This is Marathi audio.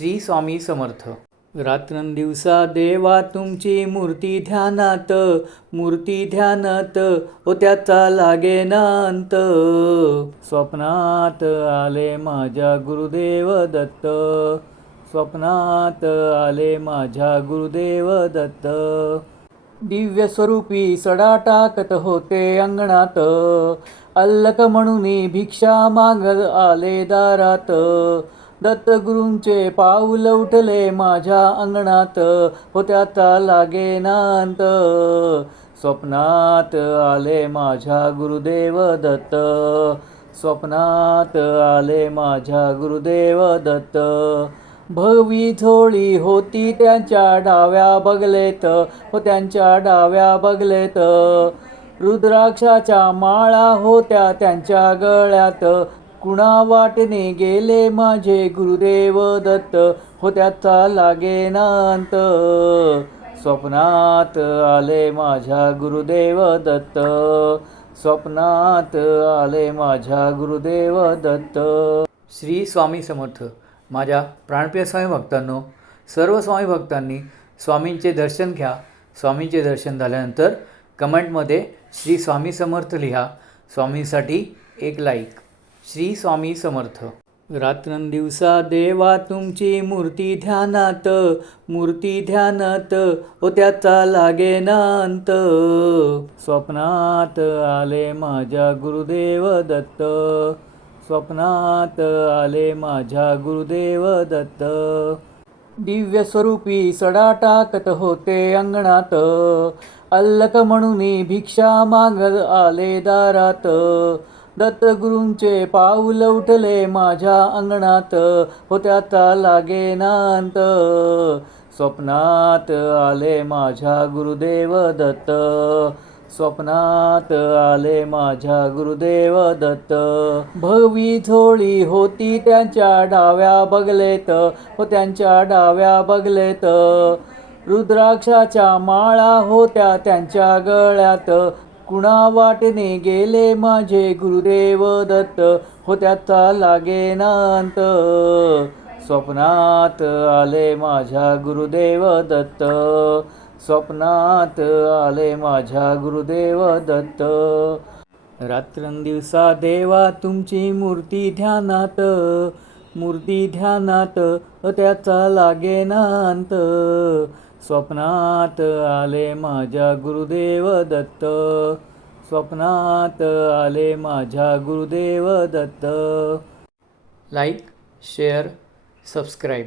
श्री स्वामी समर्थ. रात्रंदिवसा देवा तुमची मूर्ती ध्यानात मूर्ती ध्यानात ओ त्याचा लागे अंत स्वप्नात आले माझ्या गुरुदेव दत्त. स्वप्नात आले माझ्या गुरुदेव दत्त. दिव्य स्वरूपी सडा टाकत होते अंगणात. अल्लक म्हणून भिक्षा माग आले दारात. दत्तगुरूंचे पाऊल उठले माझ्या अंगणात. होत्याचा लागे नांत. स्वप्नात आले माझ्या गुरुदेव दत्त. स्वप्नात आले माझ्या गुरुदेव दत्त. भवी झोळी होती त्यांच्या डाव्या बगलेत. व त्यांच्या डाव्या बगलेत. रुद्राक्षाच्या माळा होत्या त्यांच्या गळ्यात. कुणा वाटेने गेले माझे गुरुदेव दत्त? हो त्याचा लागे नांत. स्वप्नात आले माझ्या गुरुदेव दत्त. स्वप्नात आले माझ्या गुरुदेव दत्त. श्री स्वामी समर्थ. माझ्या प्राणप्रिय स्वामी भक्तांनो सर्व स्वामी भक्तांनी स्वामींचे दर्शन घ्या. स्वामींचे दर्शन झाल्यानंतर कमेंटमध्ये श्री स्वामी समर्थ लिहा. स्वामींसाठी एक लाईक. श्री स्वामी समर्थ. रात्रंदिवसा देवा तुमची मूर्ती ध्यानात मूर्ती ध्यानात ओ त्याचा लागे अंत स्वप्नात आले माझ्या गुरुदेव दत्त. स्वप्नात आले माझ्या गुरुदेव दत्त. दिव्य स्वरूपी सडा टाकत होते अंगणात. अल्लक म्हणून भिक्षा माग आले दारात. दत्तगुरूंचे पाऊल उठले माझ्या अंगणात. होत्या त्याचा लागे नांत. स्वप्नात आले माझ्या गुरुदेव दत्त. स्वप्नात आले माझ्या गुरुदेव दत्त. भवी झोळी होती त्यांच्या डाव्या बगलेत. व त्यांच्या डाव्या बगलेत. रुद्राक्षाच्या माळा होत्या त्यांच्या गळ्यात. कुणा वाटेने गेले माझे गुरुदेव दत्त? हो त्याचा लागे नांत. स्वप्नात आले माझ्या गुरुदेव दत्त. स्वप्नात आले माझ्या गुरुदेव दत्त. रात्रंदिवसा देवा तुमची मूर्ती ध्यानात. मूर्ती ध्यानात त्याचा लागे नांत. स्वप्नात आले माझ्या गुरुदेव दत्त. स्वप्नात आले माझ्या Gurudev Datta. Like share subscribe.